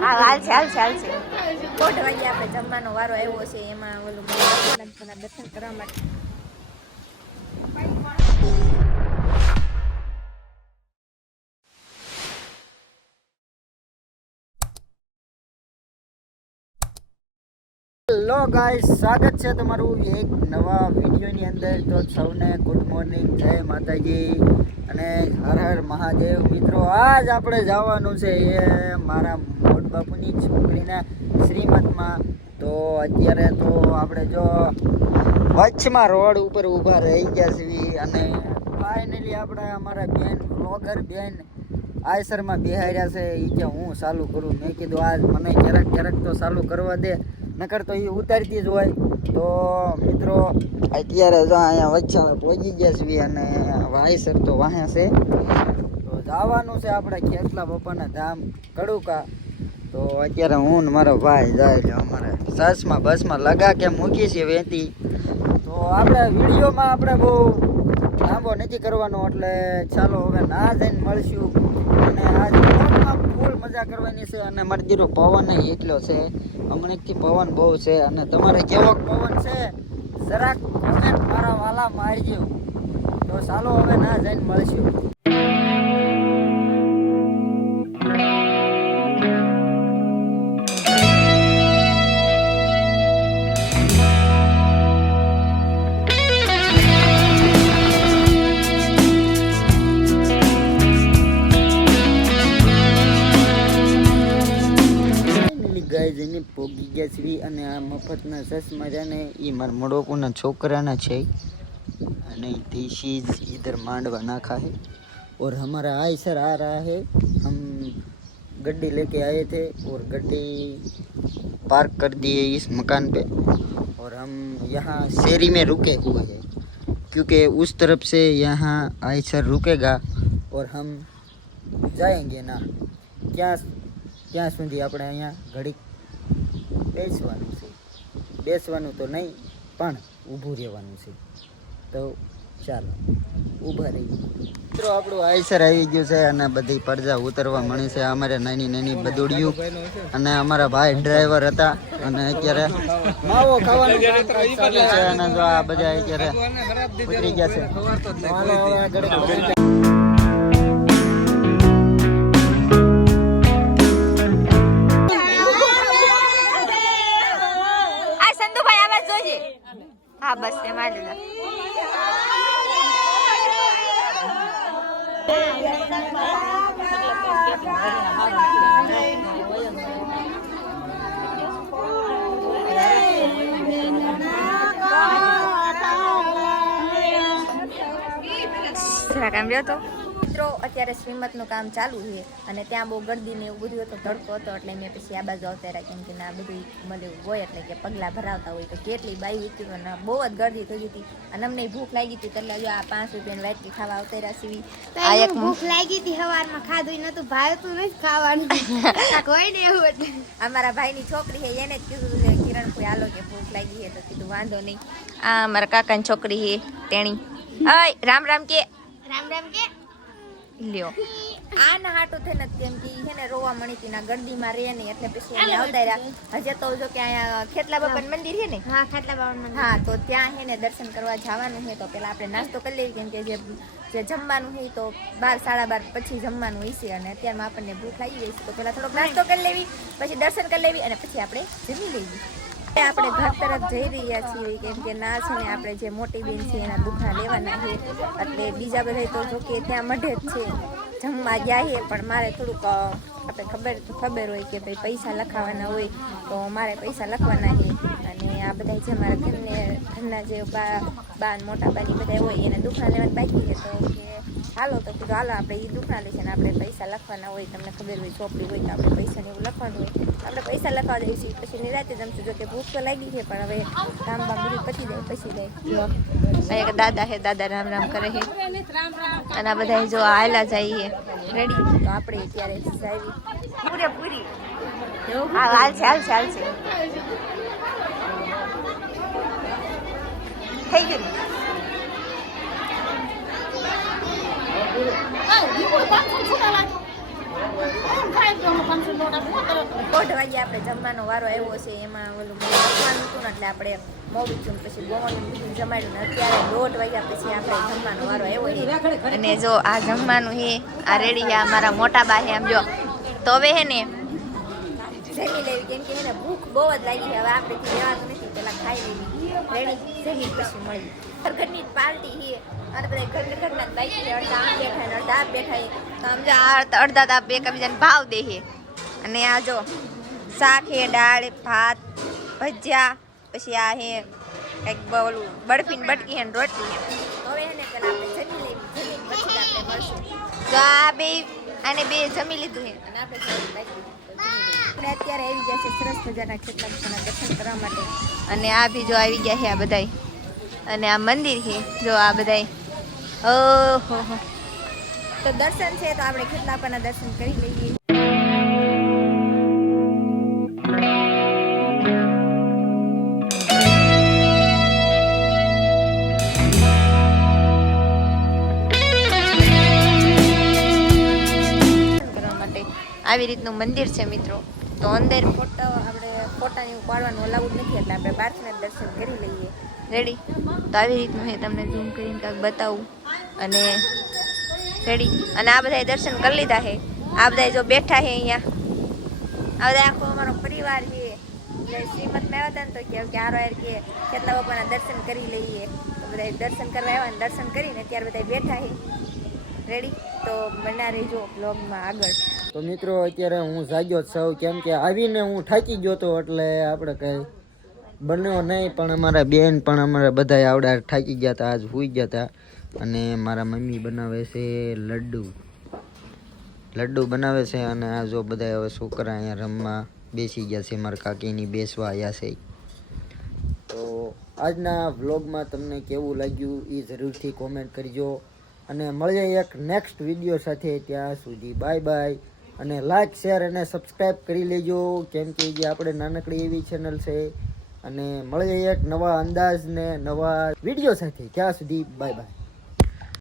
હા હાલ છે કોટ વાગે આપણે જમવાનો વારો આવ્યો છે એમાં ઓલું દર્શન કરવા માટે હેલો ગાઈસ, સ્વાગત છે તમારું એક નવા વિડીયોની અંદર. તો સૌને ગુડ મોર્નિંગ, જય માતાજી અને હર હર મહાદેવ. મિત્રો, આજ આપણે જવાનું છે એ મારા મોટ બાપુની છોકરીના શ્રીમતમાં. તો અત્યારે તો આપણે જો કચ્છમાં રોડ ઉપર ઊભા રહી ગયા છીએ અને ફાઇનલી આપણે અમારા બેન બ્લોગર બેન આયસરમાં બેહાર્યા છે. એ કે હું ચાલુ કરું. મેં કીધું આજ મને ક્યારેક તો ચાલુ કરવા દે, નકર તો એ ઉતારતી જ હોય. તો મિત્રો અત્યારે જો અહીંયા વચ્ચે પહોંચી ગયા છીએ અને વાયસર તો વાહે છે. તો જવાનું છે આપણે ખેતલા બાપાના ધામ કડુકા. તો અત્યારે હું ને મારો ભાઈ જાય છે અમારે બસમાં લગા કે મૂકી છે વેતી. તો આપણે વિડીયોમાં આપણે બહુ લાંબો નથી કરવાનો, એટલે ચાલો હવે ના જઈને મળશું. અને આજ ફૂલ મજા કરવાની છે અને મારી દીરો પવન એટલો છે, હમણાંથી પવન બહુ છે. અને તમારે કેવો પવન છે જરાક કોમેન્ટ મારા વાલા મારજો. તો ચાલો હવે ના જઈને મળશું. જઈને પોગી ગયા છીએ અને આ મફતના ચશ્મા છે ને એ મારા મોડોકુના છોકરાના છે. અને दिस इज इधर मांडवा नाखा है और हमारा आयसर आ रहा है. हम गड्डी लेके आए थे और गड्डी पार्क कर दिए इस मकान पे और हम यहाँ शेरी में रुके हुए हैं क्योंकि उस तरफ से यहाँ आयसर रुकेगा और हम जाएंगे ना. ત્યાં સુધી આપણે અહીંયા ઘડીક બેસવાનું તો નહીં પણ ઊભું રહેવાનું છે. તો ચાલો ઊભા રહીએ. મિત્રો, આપણું આયસર આવી ગયું છે અને બધી પડજા ઉતરવા મળી છે. અમારે નાની બદુડિયું અને અમારા ભાઈ ડ્રાઈવર હતા અને અત્યારે માવો ખાવાનું ચાલે છે અને જો આ બધા અત્યારે ઉતરી ગયા છે. હા બસ એમાં જ કામ રહ્યો તો. મિત્રો, અત્યારે શ્રીમતનું કામ ચાલુ છે અને ત્યાં બહુ ગરદી ને એવું બધું હતો, તડકો હતો, એટલે મેં પછી આ બાજુ આવતા રહ્યા. કેમ કે આ બધું મળ્યું હોય એટલે કે પગલાં ભરાવતા હોય તો કેટલી બાઈ હતી અને બહુ જ ગરદી થઈ હતી અને અમને ભૂખ લાગી હતી. એટલે જો આ 5 રૂપિયાની વાટકી ખાવા આવતા રહ્યા સીવી. આ એક ભૂખ લાગી હતી, સવારમાં ખાધું નતું, ભાવતું નથી ખાવાનું કોઈ ને એવું. એટલે અમારા ભાઈની છોકરી છે એને જ કીધું છે કિરણ કોઈ હાલો કે ભૂખ લાગી છે, તો કીધું વાંધો નહીં. આ અમારા કાકાની છોકરી છે તેણી. રામ રામ કે લ્યો આ ના હાટું થઈને કેમ કે છે ને રોવા મણી હતી ના ગરદીમાં રહે નહીં એટલે પછી અમે આવતા રહ્યા. હજે તો જો કે અહીંયા ખેતલા બાપાનું મંદિર છે ને, હા ખેતલા બાપાનું મંદિર, હા તો ત્યાં છે ને દર્શન કરવા જવાનું છે. તો પેલા આપણે નાસ્તો કરી લેવી કેમ કે જે જમવાનું છે તો 12-12:30 પછી જમવાનું હોય છે અને અત્યારમાં આપણને ભૂખ લાગી ગઈ છે. તો પેલા થોડોક નાસ્તો કરી લેવી, પછી દર્શન કરી લેવી અને પછી આપણે જમી લેવી. આપણે ઘર તરફ જઈ રહ્યા છીએ કેમ કે ના છે ને આપણે જે મોટી બેન છે એના દુખા લેવાના છે. એટલે બીજા બધા તો જો કે ત્યાં મઢે જ છે જમવા ગયા છે, પણ મારે થોડુંક આપણે ખબર હોય કે ભાઈ પૈસા લખાવાના હોય તો મારે પૈસા લખવાના છે. અને આ બધા જે મારા ઘરના જે બા મોટા બાની બધા હોય એને દુખા લેવાની બાકી છે. તો કે હાલો, તો કીધું હાલો આપણે એ દુખા લે છે ને આપણે પૈસા લખવાના હોય, તમને ખબર હોય ચોપડી હોય તો આપણે પૈસાને એવું લખવાનું હોય, આપણે પૈસા લખવા દઈએ છીએ. પછી નિરાતે જમશું. જો કે ભૂખ તો લાગી છે પણ હવે કામ બામ બધું પતી જાય પછી જાય. એક દાદા છે, દાદા રામ રામ કરે છે અને આ બધા જો આયલા જઈએ રેડી. તો આપણે અત્યારે જાવી પૂરેપૂરી હાલ છે થઈ ગયું. 1:30 વાગે આપણે જમવાનો વારો આવ્યો છે. એમાં ઓલું જમવાનું હતું ને એટલે આપણે મોડું થયું ને પછી ગોવાનું બધું જમાડ્યું ને અત્યારે 1:30 વાગ્યા પછી આપણે જમવાનો વારો આવ્યો છે. અને જો આ જમવાનું છે, આ રેડી છે, આ મારા મોટા બા છે. આમ જો તો હવે હે ને જમી લેવી, કેમ કે એને ભૂખ બહુ જ લાગી છે. હવે આપણે લેવાનું નથી, પેલા ખાઈ લેવી. રેડી જમી પછી મળી. ઘરની પાર્ટી છે અને બધા ઘરના બાઈક અડધા આમ બેઠા ને અડધા આપ બેઠા છે. તો આમ જો આ અડધા તાપ એકબીજાને ભાવ દે છે. અને આ જો શાક છે, દાળ, ભાત, ભજીયા, પછી આ છે કંઈક ઓલું બરફીન બટકી છે ને રોટલી છે. હવે એને પેલા આપણે જમી લેવી, જમીને પછી આપણે મળશું. તો આ બે આને બે જમી લીધું છે અને આપણે અત્યારે આવી ગયા છે સરસ મજાના ખેતલા માતાના દર્શન કરવા માટે. અને આ બી જો આવી ગયા છે આ બધાય. અને આ મંદિર છે જો આ બધાય. ઓહો તો દર્શન છે તો આપણે ખેતલા માતાના દર્શન કરી લઈએ. આવી રીતનું મંદિર છે મિત્રો. તો અંદર ફોટાની પાડવાનું અલાઉડ નથી એટલે આપણે બહારથી દર્શન કરી લઈએ. રેડી તો આવી રીતનું છે, તમને ઝૂમ કરીને કાંઈક બતાવું. અને રેડી અને આ બધા દર્શન કરી લીધા છે. આ બધા જો બેઠા છે અહીંયા, આ બધા આખો અમારો પરિવાર છે. શ્રીમદમાં આવ્યા હતા ને તો કે આરો યાર કે કેટલા બાપાના દર્શન કરી લઈએ. તો બધા દર્શન કરવા આવ્યા ને દર્શન કરીને અત્યારે બધા બેઠા છે. રેડી તો બના રહેજો બ્લોગમાં આગળ. તો મિત્રો અત્યારે હું જાગ્યો જ છું, કેમ કે આવીને હું થાકી ગયો હતો એટલે આપણે કંઈ બન્યો નહીં. પણ અમારા બેન પણ અમારા બધા આવડા થાકી ગયા હતા, આજ સૂઈ ગયા હતા. અને મારા મમ્મી બનાવે છે લડ્ડુ બનાવે છે. અને આ જો બધા હવે છોકરા અહીંયા રમવા બેસી ગયા છે, મારા કાકીની બેસવા આવ્યા છે. તો આજના વ્લોગમાં તમને કેવું લાગ્યું એ જરૂરથી કોમેન્ટ કરજો. અને મળીએ એક નેક્સ્ટ વિડીયો સાથે. ત્યાં સુધી બાય બાય. અને લાઈક શેર અને સબસ્ક્રાઈબ કરી લેજો, કેમ કે જે આપણે નાનકડી એવી ચેનલ છે. અને મળીએ એક નવા અંદાજ ને નવા વિડીયો સાથે. ત્યાં સુધી બાય બાય.